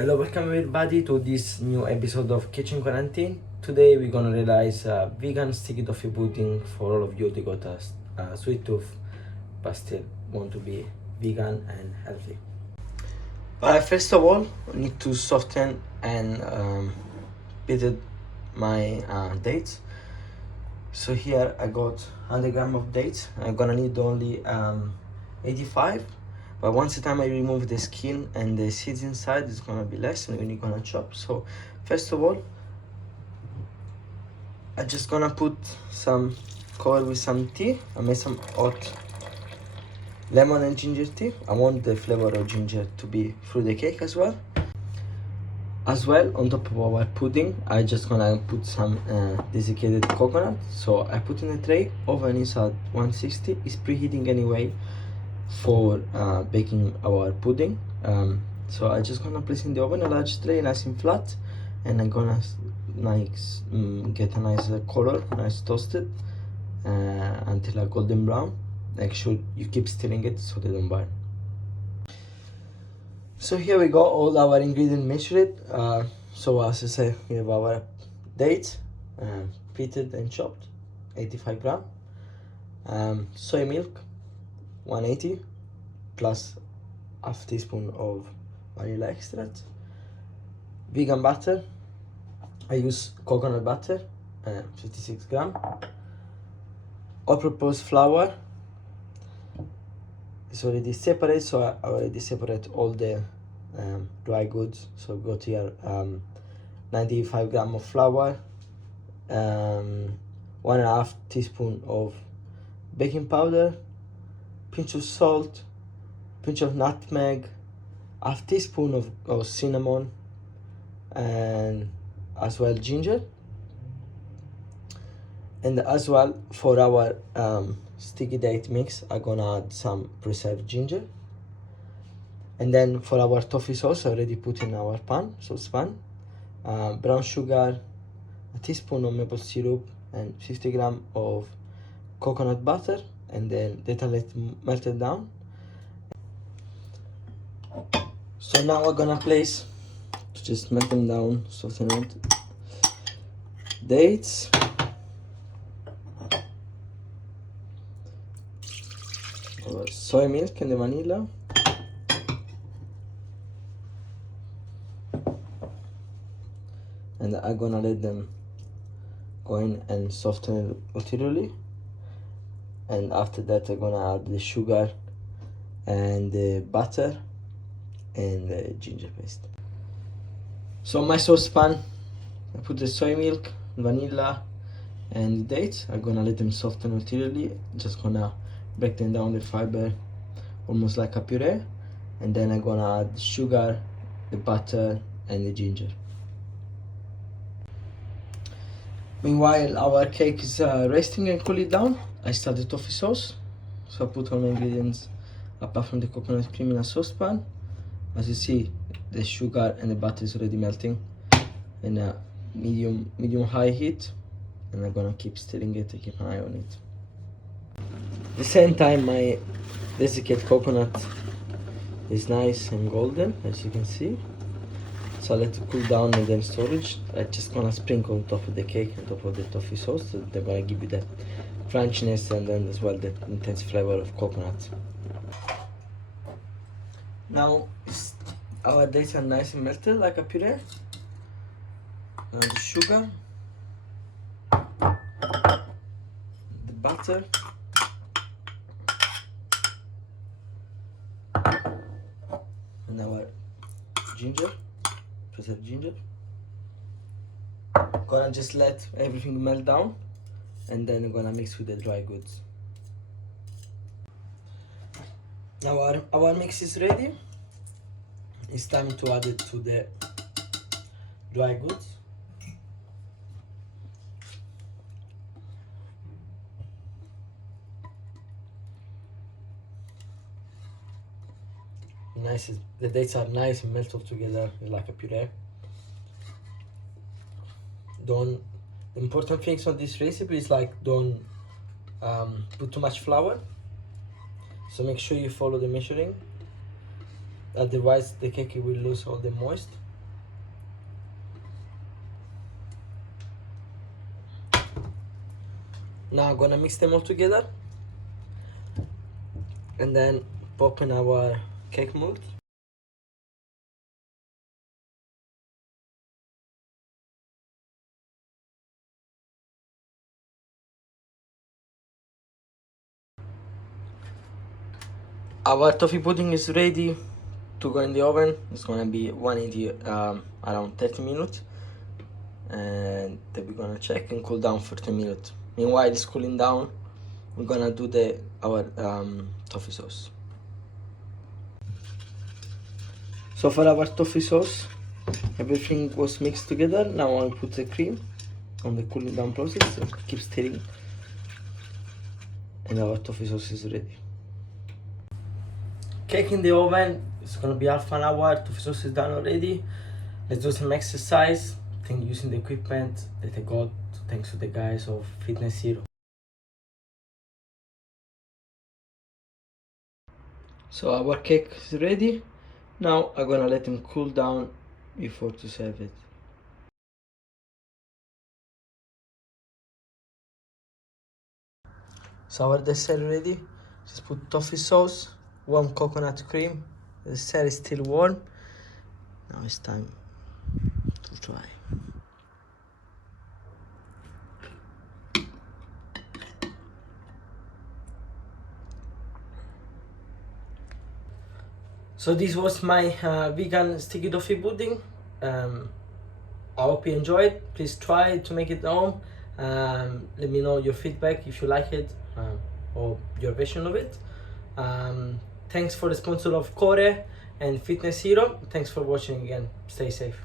Hello, welcome everybody to this new episode of Kitchen Quarantine. Today we're gonna realize vegan sticky toffee pudding for all of you who got a sweet tooth but still want to be vegan and healthy. First of all, I need to soften and beat my dates. So here I got 100 grams of dates. I'm gonna need only 85. But once the time I remove the skin and the seeds inside, it's gonna be less and we're gonna chop. So first of all, I'm just gonna put some cover with some tea. I made some hot lemon and ginger tea. I want the flavor of ginger to be through the cake as well. On top of our pudding, I just gonna put some desiccated coconut. So I put in a tray. Oven is at 160. It's preheating anyway for baking our pudding. So I just gonna place in the oven a large tray, nice and flat, and I'm gonna get a nice color, nice toasted until a golden brown. Make sure you keep stirring it so they don't burn. So here we go, all our ingredients measured. So as I said, we have our dates, peated and chopped, 85 grams. Soy milk, 180, plus half teaspoon of vanilla extract. Vegan butter, I use coconut butter, 56 grams. All-purpose flour, it's already separate, so I already separate all the dry goods. So I've got here 95 grams of flour, 1.5 teaspoon of baking powder, pinch of salt, pinch of nutmeg, half teaspoon of cinnamon, and as well ginger. And as well for our sticky date mix, I'm gonna add some preserved ginger. And then for our toffee sauce, I already put in our saucepan, brown sugar, a teaspoon of maple syrup, and 50 grams of coconut butter, and then let it melt down. So now we're gonna place to just melt them down, soften it. Dates, soy milk and the vanilla, and I'm gonna let them go in and soften it ulteriorly. And after that, I'm gonna add the sugar and the butter and the ginger paste. So my saucepan, I put the soy milk, vanilla, and the dates. I'm gonna let them soften ulteriorly. Just gonna break them down the fiber, almost like a puree. And then I'm gonna add the sugar, the butter, and the ginger. Meanwhile, our cake is resting and cool it down. I start the toffee sauce. So I put all my ingredients apart from the coconut cream in a saucepan. As you see, the sugar and the butter is already melting in a medium high heat, and I'm gonna keep stirring it to keep an eye on it. At the same time, my desiccated coconut is nice and golden, as you can see. So I let it cool down and then storage. I just gonna sprinkle on top of the cake, on top of the toffee sauce. So they're gonna give you that crunchiness and then as well the intense flavor of coconut. Now our dates are nice and melted like a puree. And the sugar, the butter, and our ginger, preserved ginger. Gonna just let everything melt down, and then I'm gonna mix with the dry goods. Now our mix is ready. It's time to add it to the dry goods. The dates are nice and melted together like a puree. The important things on this recipe is like don't put too much flour. So make sure you follow the measuring, otherwise the cake will lose all the moist. Now I'm gonna mix them all together and then pop in our cake mold. Our toffee pudding is ready to go in the oven. It's gonna be 180 around 30 minutes, and then we're gonna check and cool down for 10 minutes. Meanwhile it's cooling down, we're gonna do our toffee sauce. So for our toffee sauce, everything was mixed together. Now I'll put the cream on the cooling down process, so keep stirring, and our toffee sauce is ready. Cake in the oven, it's gonna be half an hour. Tofu sauce is done already. Let's do some exercise. I think using the equipment that I got thanks to the guys of Fitness Hero. So our cake is ready. Now I'm gonna let them cool down before to serve it. So our dessert ready. Just put toffee sauce, warm coconut cream. The dessert is still warm. Now it's time to try. So this was my vegan sticky toffee pudding. I hope you enjoyed. Please try to make it at home. Let me know your feedback if you like it or your version of it. Thanks for the sponsor of Core and Fitness Hero. Thanks for watching again. Stay safe.